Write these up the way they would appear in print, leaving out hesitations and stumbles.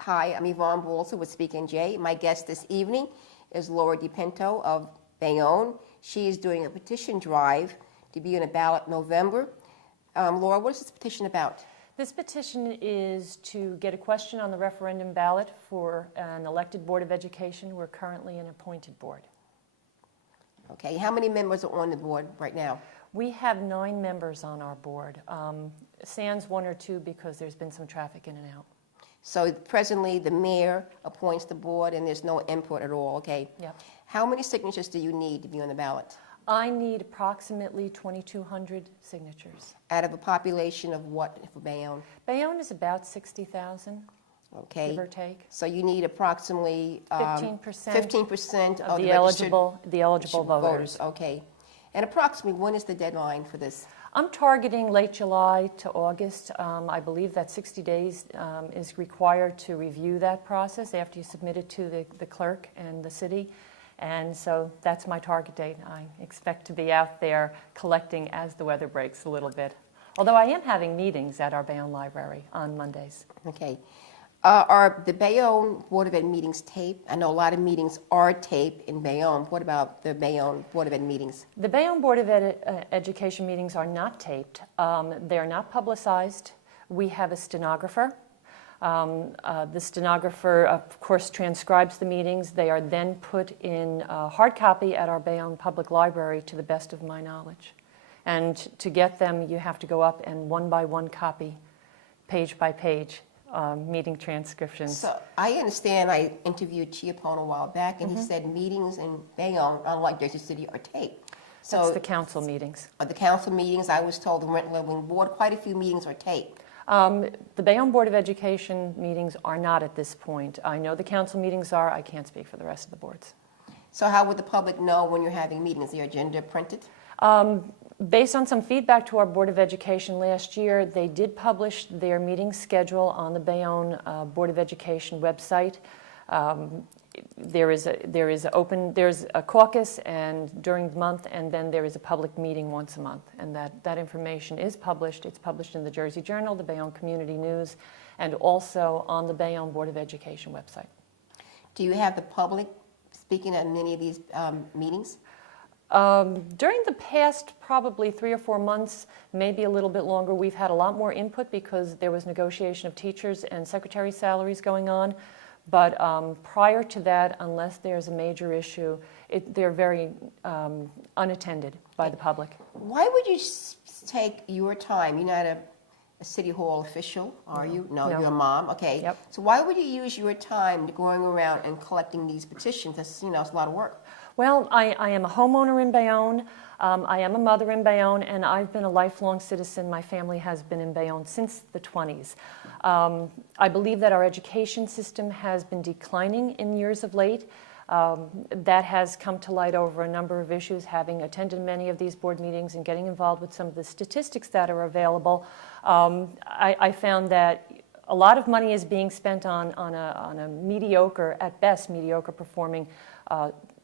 Hi, I'm Yvonne Bolsa with Speak NJ. My guest this evening is Laura DePinto of Bayonne. She is doing a petition drive to be on a ballot in November. Laura, what is this petition about? This petition is to get a question on the referendum ballot for an elected Board of Education. We're currently an appointed board. Okay, how many members are on the board right now? We have 9 members on our board, sans 1 or 2 because there's been some traffic in and out. So presently the mayor appoints the board and there's no input at all, okay? Yep. How many signatures do you need to be on the ballot? I need approximately 2,200 signatures. Out of a population of what for Bayonne? Bayonne is about 60,000, Okay. give or take. So you need approximately 15% of the eligible voters. Okay. And approximately when is the deadline for this? I'm targeting late July to August. I believe that 60 days is required to review that process after you submit it to the clerk and the city. And so that's my target date. I expect to be out there collecting as the weather breaks a little bit. Although I am having meetings at our Bayonne Library on Mondays. Okay. Are the Bayonne Board of Ed meetings taped? I know a lot of meetings are taped in Bayonne. What about the Bayonne Board of Ed meetings? The Bayonne Board of Education meetings are not taped. They are not publicized. We have a stenographer. The stenographer, of course, transcribes the meetings. They are then put in hard copy at our Bayonne Public Library to the best of my knowledge. And to get them, you have to go up and one by one copy, page by page, meeting transcriptions. So I understand I interviewed Chiapone a while back, and he said meetings in Bayonne, unlike Jersey City, are taped. So that's the council meetings. The council meetings, I was told the Rent Leveling Board, quite a few meetings are taped. The Bayonne Board of Education meetings are not at this point. I know the council meetings are. I can't speak for the rest of the boards. So how would the public know when you're having meetings? Is the agenda printed? Based on some feedback to our Board of Education last year, they did publish their meeting schedule on the Bayonne Board of Education website. There's a caucus and during the month, and then there is a public meeting once a month, and that information is published. It's published in the Jersey Journal, the Bayonne Community News, and also on the Bayonne Board of Education website. Do you have the public speaking at any of these meetings? During the past probably 3 or 4 months, maybe a little bit longer, we've had a lot more input because there was negotiation of teachers and secretary salaries going on. But prior to that, unless there's a major issue, they're very unattended by the public. Why would you take your time? You're not a city hall official, are you? No, you're a mom. Okay. Yep. So why would you use your time to going around and collecting these petitions? That's, it's a lot of work. Well, I am a homeowner in Bayonne. I am a mother in Bayonne, and I've been a lifelong citizen. My family has been in Bayonne since the 20s. I believe that our education system has been declining in years of late. That has come to light over a number of issues, having attended many of these board meetings and getting involved with some of the statistics that are available. I found that a lot of money is being spent on a mediocre, at best, mediocre performing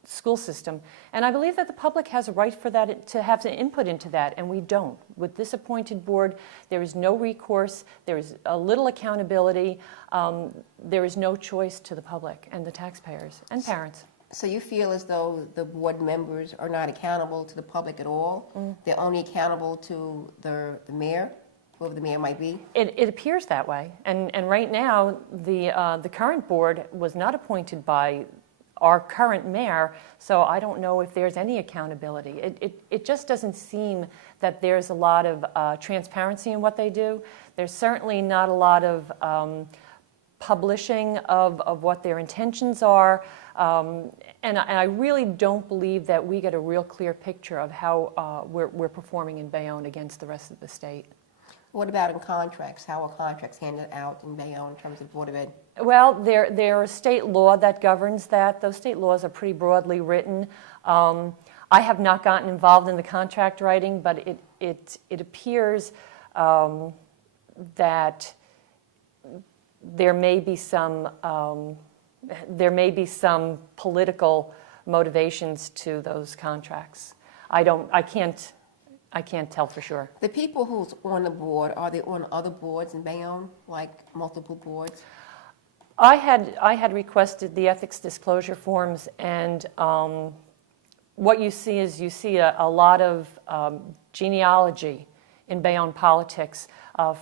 school system, and I believe that the public has a right for that to have some input into that, and we don't. With this appointed board, there is no recourse, there is a little accountability, there is no choice to the public and the taxpayers and parents. So you feel as though the board members are not accountable to the public at all? They're only accountable to the mayor, whoever the mayor might be? It appears that way, and right now the current board was not appointed by our current mayor, so I don't know if there's any accountability. It just doesn't seem that there's a lot of transparency in what they do. There's certainly not a lot of publishing of what their intentions are, and I really don't believe that we get a real clear picture of how we're performing in Bayonne against the rest of the state. What about in contracts? How are contracts handed out in Bayonne in terms of Board of Ed? Well, there is state law that governs that. Those state laws are pretty broadly written. I have not gotten involved in the contract writing, but it appears that there may be some political motivations to those contracts. I can't tell for sure. The people who's on the board, are they on other boards in Bayonne, like multiple boards? I had requested the ethics disclosure forms, and what you see is a lot of genealogy in Bayonne politics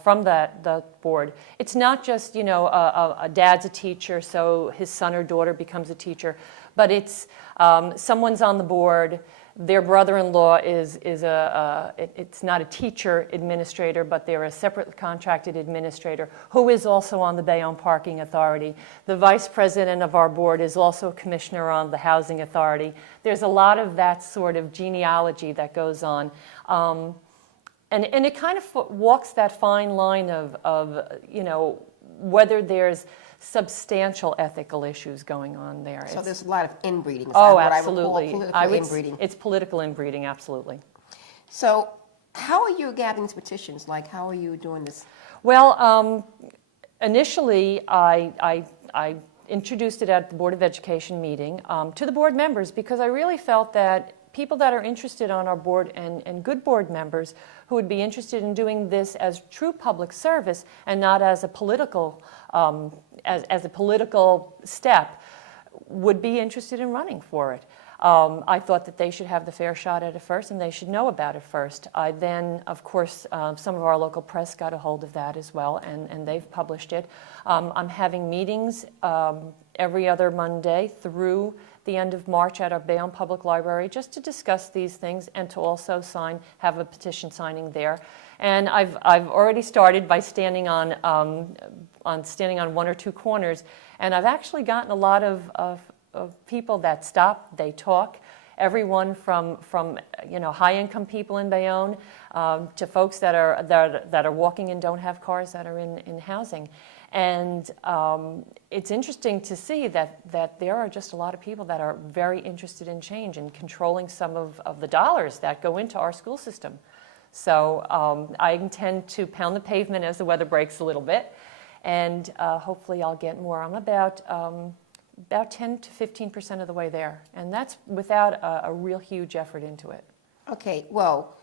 from the board. It's not just, a dad's a teacher, so his son or daughter becomes a teacher, but it's someone's on the board, their brother-in-law is it's not a teacher administrator, but they're a separate contracted administrator who is also on the Bayonne Parking Authority. The vice president of our board is also a commissioner on the Housing Authority. There's a lot of that sort of genealogy that goes on. And it kind of walks that fine line of whether there's substantial ethical issues going on there. So there's a lot of inbreeding. Oh, absolutely. Inbreeding. It's political inbreeding, absolutely. So how are you gathering these petitions? Like, how are you doing this? Well, initially, I introduced it at the Board of Education meeting to the board members because I really felt that people that are interested on our board and good board members who would be interested in doing this as true public service and not as a political as a political step would be interested in running for it. I thought that they should have the fair shot at it first and they should know about it first. I then, of course, some of our local press got a hold of that as well, and they've published it. I'm having meetings every other Monday through the end of March at our Bayonne Public Library just to discuss these things and to also have a petition signing there. And I've already started by standing on one or two corners, and I've actually gotten a lot of people that stop, they talk, everyone from high-income people in Bayonne to folks that are walking and don't have cars that are in housing. And it's interesting to see that there are just a lot of people that are very interested in change and controlling some of the dollars that go into our school system. So I intend to pound the pavement as the weather breaks a little bit, and hopefully I'll get more. I'm about 10 to 15% of the way there, and that's without a real huge effort into it. Okay, well,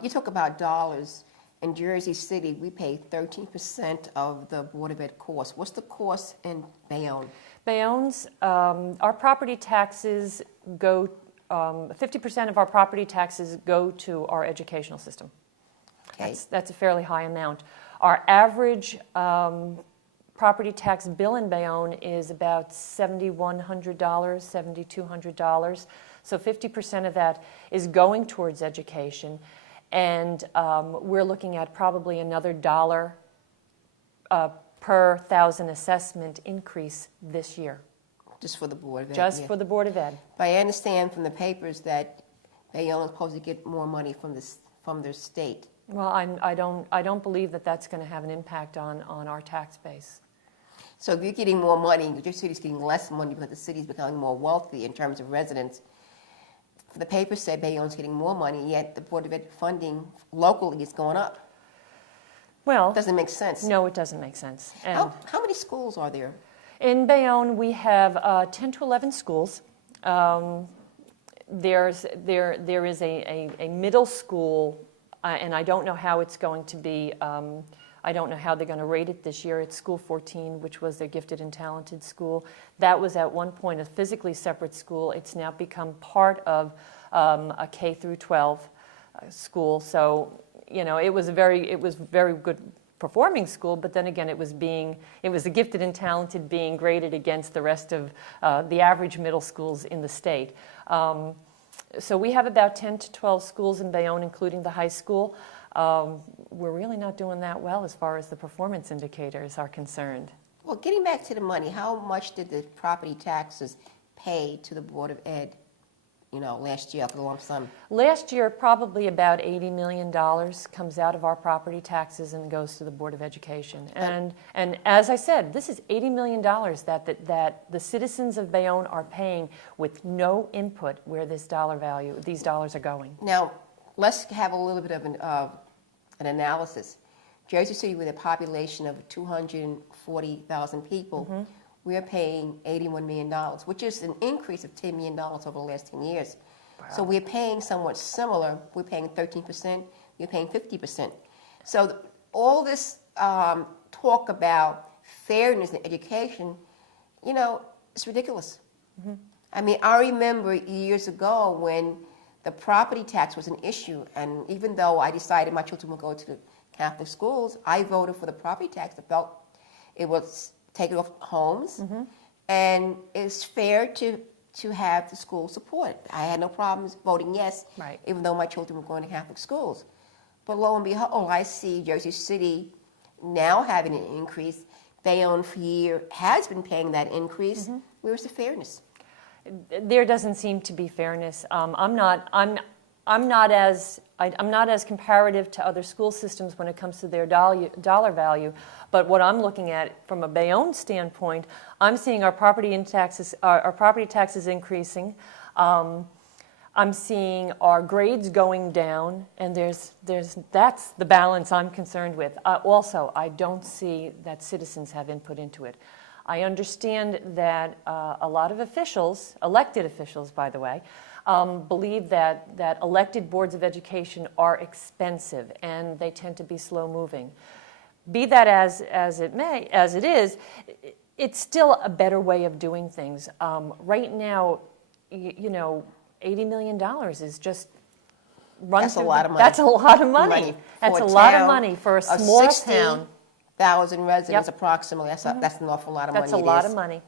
you talk about dollars. In Jersey City, we pay 13% of the Board of Ed cost. What's the cost in Bayonne? Bayonne's, our property taxes go, 50% of our property taxes go to our educational system. Okay. That's a fairly high amount. Our average property tax bill in Bayonne is about $7,100, $7,200. So 50% of that is going towards education. And we're looking at probably another $1 per thousand assessment increase this year. Just for the Board of Ed? Just for the Board of Ed. But I understand from the papers that Bayonne is supposed to get more money from their state. Well, I don't believe that that's going to have an impact on our tax base. So if you're getting more money, your city's getting less money because the city's becoming more wealthy in terms of residents. The papers say Bayonne's getting more money, yet the Board of Ed funding locally is going up. Well, It doesn't make sense. No, it doesn't make sense. And How many schools are there? in Bayonne, we have 10 to 11 schools. There is a middle school, and I don't know how it's going to be. I don't know how they're going to rate it this year. It's School 14, which was their gifted and talented school. That was at one point a physically separate school. It's now become part of a K through 12 school. So, it was a very good performing school, but then again, it was the gifted and talented being graded against the rest of the average middle schools in the state. So we have about 10 to 12 schools in Bayonne, including the high school. We're really not doing that well as far as the performance indicators are concerned. Well, getting back to the money, how much did the property taxes pay to the Board of Ed, last year for the lump sum? Last year, probably about $80 million comes out of our property taxes and goes to the Board of Education. And as I said, this is $80 million that the citizens of Bayonne are paying with no input where these dollars are going. Now, let's have a little bit of an analysis. Jersey City, with a population of 240,000 people, we are paying $81 million, which is an increase of $10 million over the last 10 years. Wow. So we're paying somewhat similar. We're paying 13%. We're paying 50%. So all this talk about fairness in education, it's ridiculous. I mean, I remember years ago when the property tax was an issue, and even though I decided my children would go to the Catholic schools, I voted for the property tax. I felt it was taken off homes, and it's fair to have the school support. I had no problems voting yes, Right. even though my children were going to Catholic schools. But lo and behold, I see Jersey City now having an increase. Bayonne for years has been paying that increase. Where's the fairness? There doesn't seem to be fairness. I'm not as comparative to other school systems when it comes to their dollar value. But what I'm looking at from a Bayonne standpoint, I'm seeing our property taxes increasing. I'm seeing our grades going down, and that's the balance I'm concerned with. Also, I don't see that citizens have input into it. I understand that a lot of officials, elected officials, by the way, believe that elected boards of education are expensive and they tend to be slow-moving. Be that as it is, it's still a better way of doing things. Right now, $80 million is just That's a lot of money. That's a lot of money. That's a lot of money for a small town. 60,000 residents Yep. approximately. That's an awful lot of money. That's a lot of money.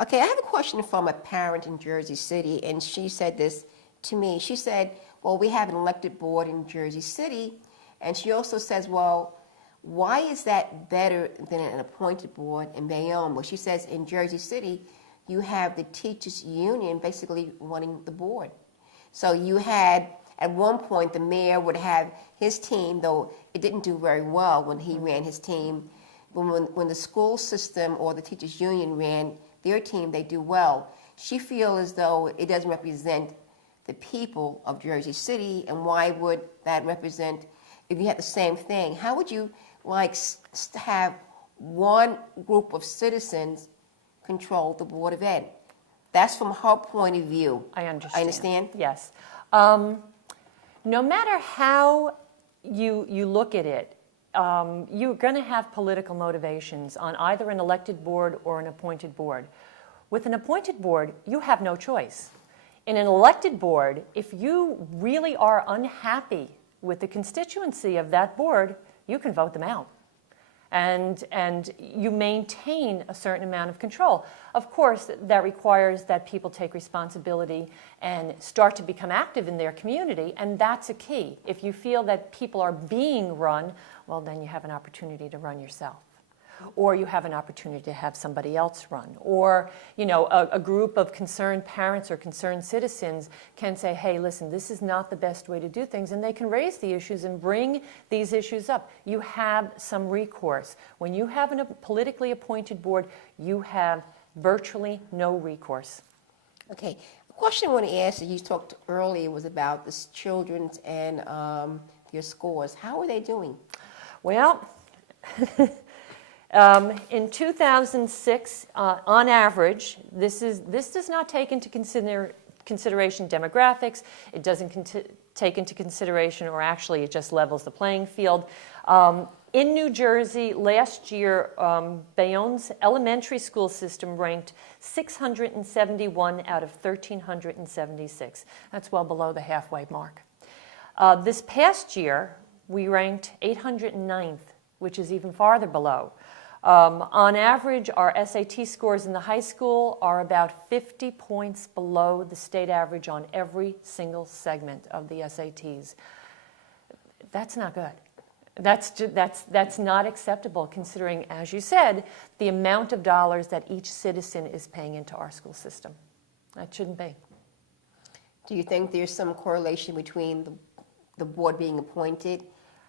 Okay, I have a question from a parent in Jersey City, and she said this to me. She said, well, we have an elected board in Jersey City, and she also says, well, why is that better than an appointed board in Bayonne? Well, she says in Jersey City, you have the teachers union basically running the board. So you had, at one point, the mayor would have his team, though it didn't do very well when he ran his team. When the school system or the teachers union ran their team, they do well. She feels as though it doesn't represent the people of Jersey City, and why would that represent, if you had the same thing, how would you have one group of citizens control the Board of Ed? That's from her point of view. I understand. I understand? Yes. No matter how you look at it, you're going to have political motivations on either an elected board or an appointed board. With an appointed board, you have no choice. In an elected board, if you really are unhappy with the constituency of that board, you can vote them out. And you maintain a certain amount of control. Of course, that requires that people take responsibility and start to become active in their community, and that's a key. If you feel that people are being run, well, then you have an opportunity to run yourself. Or you have an opportunity to have somebody else run. Or, a group of concerned parents or concerned citizens can say, hey, listen, this is not the best way to do things, and they can raise the issues and bring these issues up. You have some recourse. When you have a politically appointed board, you have virtually no recourse. Okay. A question I want to ask you talked earlier was about the children's and your scores. How are they doing? Well, in 2006, on average, this does not take into consideration demographics. It doesn't take into consideration, or actually it just levels the playing field. In New Jersey, last year, Bayonne's elementary school system ranked 671 out of 1,376. That's well below the halfway mark. This past year, we ranked 809th, which is even farther below. On average, our SAT scores in the high school are about 50 points below the state average on every single segment of the SATs. That's not good. That's not acceptable, considering, as you said, the amount of dollars that each citizen is paying into our school system. That shouldn't be. Do you think there's some correlation between the board being appointed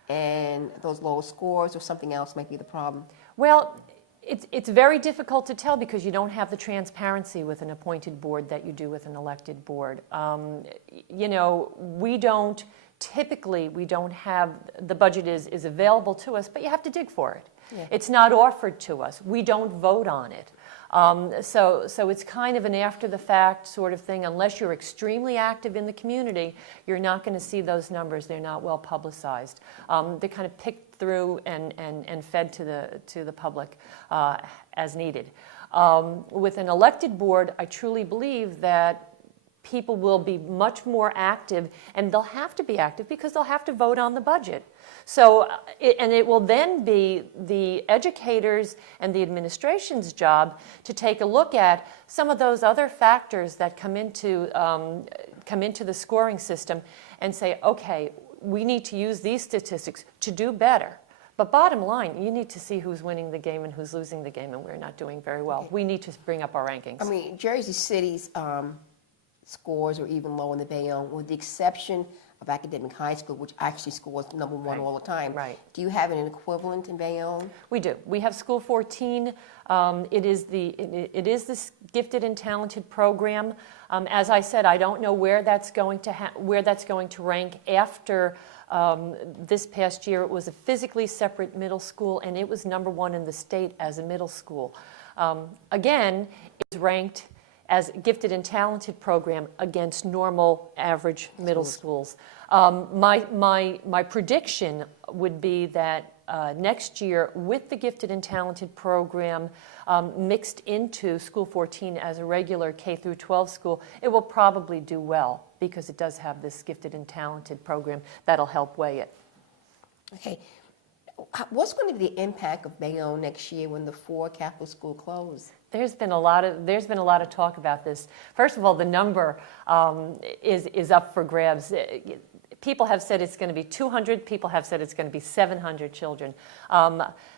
and those lower scores, or something else might be the problem? Well, it's very difficult to tell because you don't have the transparency with an appointed board that you do with an elected board. We don't have, the budget is available to us, but you have to dig for it. Yeah. It's not offered to us. We don't vote on it. So it's kind of an after-the-fact sort of thing. Unless you're extremely active in the community, you're not going to see those numbers. They're not well publicized. They kind of pick through and fed to the public as needed. With an elected board, I truly believe that people will be much more active, and they'll have to be active because they'll have to vote on the budget. So, it will then be the educators and the administration's job to take a look at some of those other factors that come into the scoring system and say, okay, we need to use these statistics to do better. But bottom line, you need to see who's winning the game and who's losing the game, and we're not doing very well. Okay. We need to bring up our rankings. I mean, Jersey City's scores are even low in the Bayonne, with the exception of Academic High School, which actually scores number one all the time. Right. Do you have an equivalent in Bayonne? We do. We have School 14. It is this gifted and talented program. As I said, I don't know where that's going to rank after this past year. It was a physically separate middle school, and it was number one in the state as a middle school. Again, it's ranked as a gifted and talented program against normal average middle schools. My prediction would be that next year, with the gifted and talented program mixed into School 14 as a regular K through 12 school, it will probably do well because it does have this gifted and talented program that'll help weigh it. Okay. What's going to be the impact of Bayonne next year when the 4 Catholic schools close? There's been a lot of talk about this. First of all, the number is up for grabs. People have said it's going to be 200. People have said it's going to be 700 children.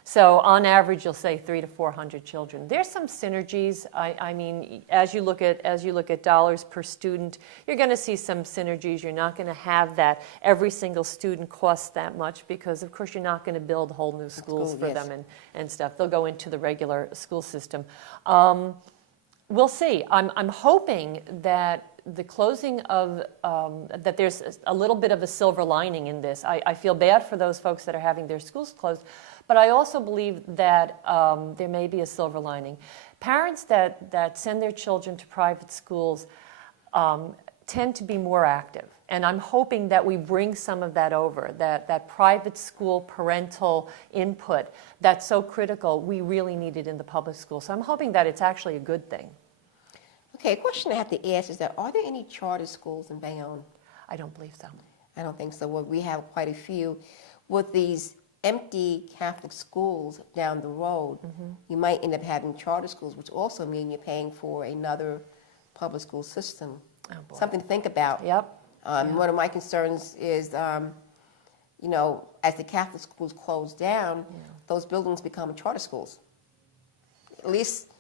So on average, you'll say 300 to 400 children. There's some synergies. I mean, as you look at dollars per student, you're going to see some synergies. You're not going to have that every single student costs that much because, of course, you're not going to build whole new schools for them and stuff. They'll go into the regular school system. We'll see. I'm hoping that the closing of, that there's a little bit of a silver lining in this. I feel bad for those folks that are having their schools closed, but I also believe that there may be a silver lining. Parents that send their children to private schools tend to be more active, and I'm hoping that we bring some of that over, that private school parental input that's so critical, we really need it in the public school. So I'm hoping that it's actually a good thing. Okay, a question I have to ask is that, are there any charter schools in Bayonne? I don't believe so. I don't think so. Well, we have quite a few. With these empty Catholic schools down the road, you might end up having charter schools, which also mean you're paying for another public school system. Oh, boy. Something to think about. Yep. One of my concerns is, you know, as the Catholic schools close down, those buildings become charter schools. At least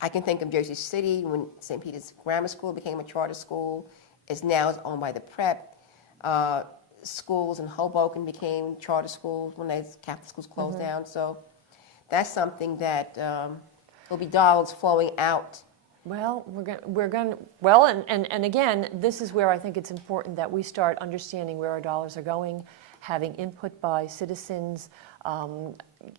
I can think of Jersey City when St. Peter's Grammar School became a charter school. It's now owned by the Prep. Schools in Hoboken became charter schools when those Catholic schools closed down. So that's something that will be dollars flowing out. Well, well, and again, this is where I think it's important that we start understanding where our dollars are going, having input by citizens,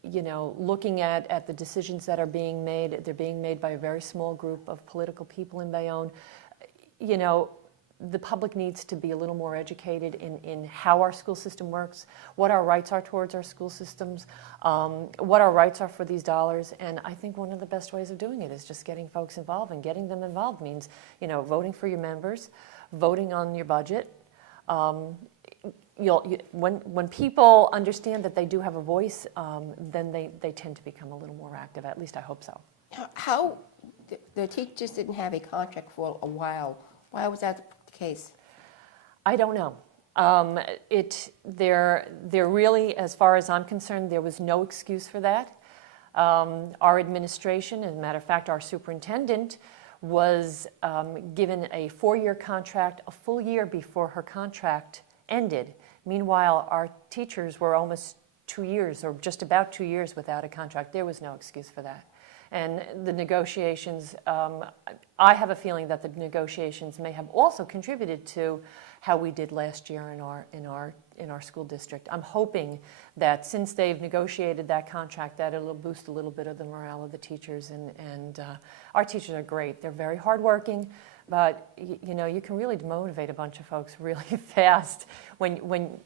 you know, looking at the decisions that are being made. They're being made by a very small group of political people in Bayonne. You know, the public needs to be a little more educated in how our school system works, what our rights are towards our school systems, what our rights are for these dollars. And I think one of the best ways of doing it is just getting folks involved. And getting them involved means, you know, voting for your members, voting on your budget. When people understand that they do have a voice, then they tend to become a little more active. At least I hope so. How the teachers didn't have a contract for a while. Why was that the case? I don't know. There really, as far as I'm concerned, there was no excuse for that. Our administration, as a matter of fact, our superintendent was given a 4-year contract a full year before her contract ended. Meanwhile, our teachers were almost 2 years, or just about 2 years without a contract. There was no excuse for that. And the negotiations, I have a feeling that the negotiations may have also contributed to how we did last year in our school district. I'm hoping that since they've negotiated that contract, that it'll boost a little bit of the morale of the teachers. And our teachers are great. They're very hardworking, but you know, you can really demotivate a bunch of folks really fast when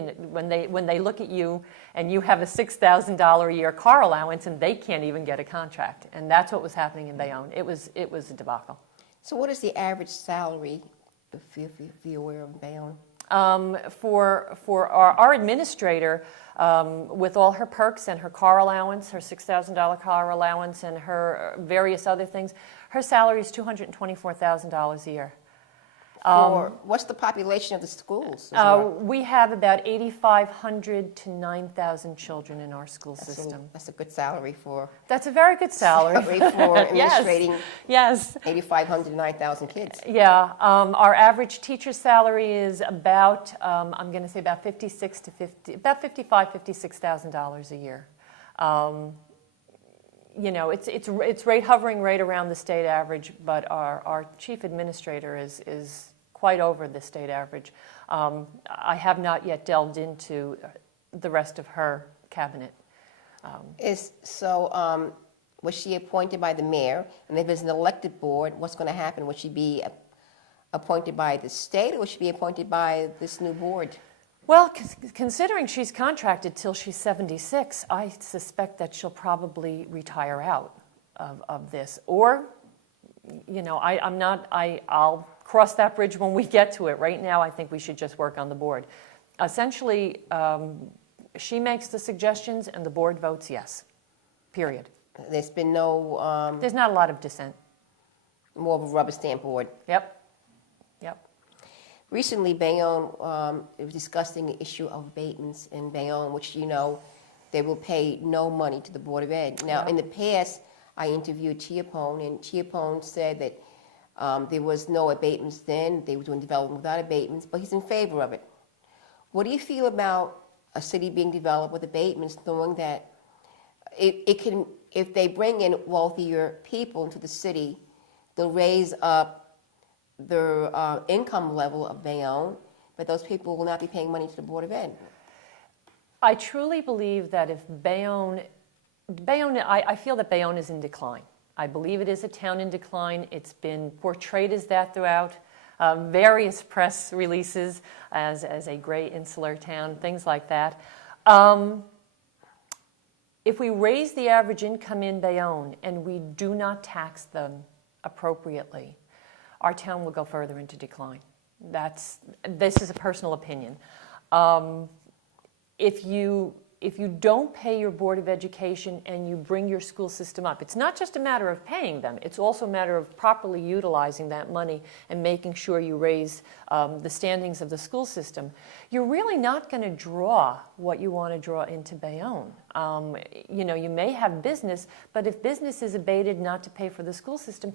when they look at you and you have a $6,000 a year car allowance and they can't even get a contract. And that's what was happening in Bayonne. It was a debacle. So what is the average salary, if you're aware of Bayonne? For our administrator, with all her perks and her car allowance, her $6,000 car allowance, and her various other things, her salary is $224,000 a year. What's the population of the schools? We have about 8,500 to 9,000 children in our school system. That's a good salary for. That's a very good salary. For administrating. Yes. 8,500 to 9,000 kids. Yeah. Our average teacher salary is about, I'm going to say about $56,000 a year. It's hovering right around the state average, but our chief administrator is quite over the state average. I have not yet delved into the rest of her cabinet. Was she appointed by the mayor? And if it's an elected board, what's going to happen? Would she be appointed by the state, or would she be appointed by this new board? Well, considering she's contracted till she's 76, I suspect that she'll probably retire out of this. Or, I'll cross that bridge when we get to it. Right now, I think we should just work on the board. Essentially, she makes the suggestions and the board votes yes, period. There's been no. There's not a lot of dissent. More of a rubber stamp board. Yep. Recently, Bayonne was discussing the issue of abatements in Bayonne, which, they will pay no money to the Board of Ed. Now, in the past, I interviewed Chiapone, and Chiapone said that there was no abatements then. They were doing development without abatements, but he's in favor of it. What do you feel about a city being developed with abatements, knowing that it can, if they bring in wealthier people into the city, they'll raise up the income level of Bayonne, but those people will not be paying money to the Board of Ed. I truly believe that if Bayonne, I feel that Bayonne is in decline. I believe it is a town in decline. It's been portrayed as that throughout various press releases as a gray insular town, things like that. If we raise the average income in Bayonne and we do not tax them appropriately, our town will go further into decline. This is a personal opinion. If you don't pay your Board of Education and you bring your school system up, it's not just a matter of paying them, it's also a matter of properly utilizing that money and making sure you raise the standings of the school system. You're really not going to draw what you want to draw into Bayonne. You may have business, but if business is abated not to pay for the school system,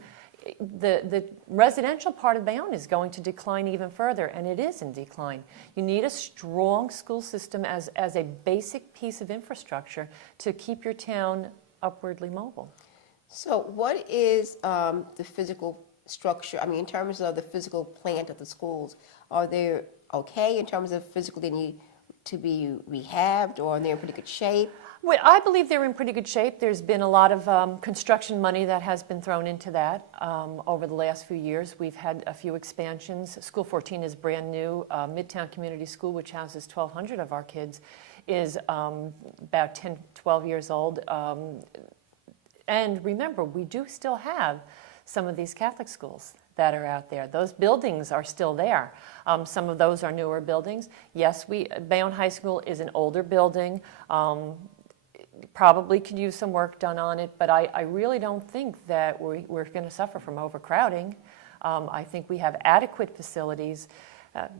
the residential part of Bayonne is going to decline even further, and it is in decline. You need a strong school system as a basic piece of infrastructure to keep your town upwardly mobile. So what is the physical structure? I mean, in terms of the physical plant of the schools, are they okay in terms of physical? They need to be rehabbed, or are they in pretty good shape? Well, I believe they're in pretty good shape. There's been a lot of construction money that has been thrown into that over the last few years. We've had a few expansions. School 14 is brand new. Midtown Community School, which houses 1,200 of our kids, is about 10, 12 years old. And remember, we do still have some of these Catholic schools that are out there. Those buildings are still there. Some of those are newer buildings. Yes, Bayonne High School is an older building. Probably could use some work done on it, but I really don't think that we're going to suffer from overcrowding. I think we have adequate facilities,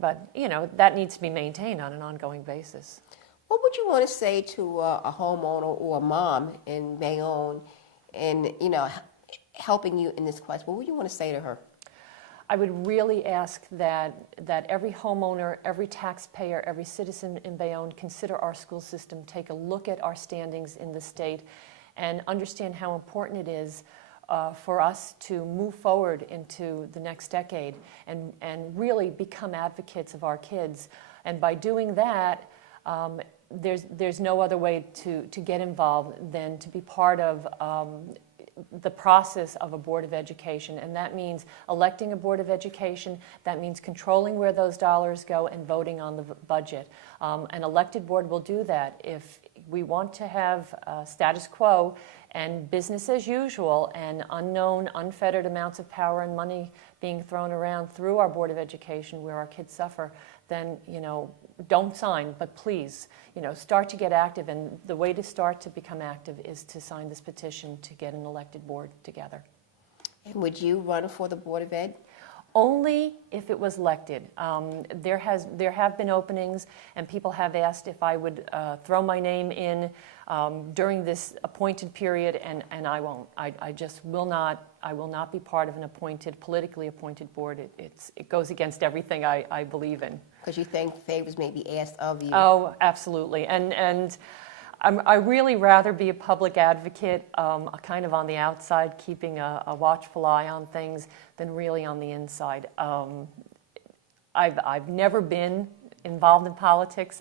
but that needs to be maintained on an ongoing basis. What would you want to say to a homeowner or a mom in Bayonne, and helping you in this quest? What would you want to say to her? I would really ask that every homeowner, every taxpayer, every citizen in Bayonne consider our school system, take a look at our standings in the state, and understand how important it is for us to move forward into the next decade and really become advocates of our kids. And by doing that, there's no other way to get involved than to be part of the process of a Board of Education, and that means electing a Board of Education, that means controlling where those dollars go and voting on the budget. An elected board will do that. If we want to have status quo and business as usual and unknown, unfettered amounts of power and money being thrown around through our Board of Education where our kids suffer, then, don't sign, but please, start to get active. And the way to start to become active is to sign this petition to get an elected board together. And would you run for the Board of Ed? Only if it was elected. There have been openings, and people have asked if I would throw my name in during this appointed period, and I won't. I just will not. I will not be part of an politically appointed board. It goes against everything I believe in. Because you think favors may be asked of you. Oh, absolutely. And I really rather be a public advocate, kind of on the outside, keeping a watchful eye on things, than really on the inside. I've never been involved in politics.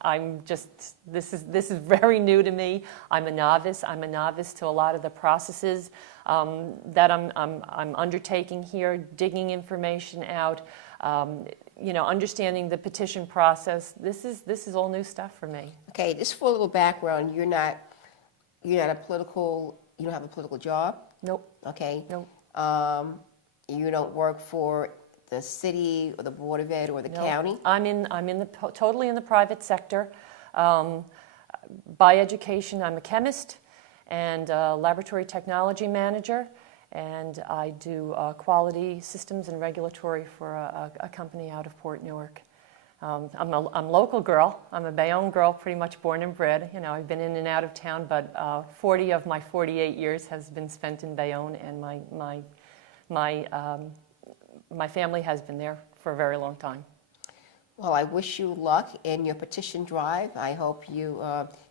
I'm just, this is very new to me. I'm a novice. I'm a novice to a lot of the processes that I'm undertaking here, digging information out, understanding the petition process. This is all new stuff for me. Okay, just for a little background, you're not a political, you don't have a political job? Nope. Okay. Nope. You don't work for the city or the Board of Ed or the county? I'm totally in the private sector. By education, I'm a chemist and a laboratory technology manager, and I do quality systems and regulatory for a company out of Port Newark. I'm a local girl. I'm a Bayonne girl, pretty much born and bred. I've been in and out of town, but 40 of my 48 years has been spent in Bayonne, and my family has been there for a very long time. Well, I wish you luck in your petition drive. I hope you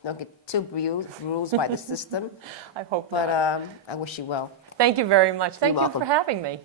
don't get too bruised by the system. I hope but not. I wish you well. Thank you very much. Thank you welcome. for having me.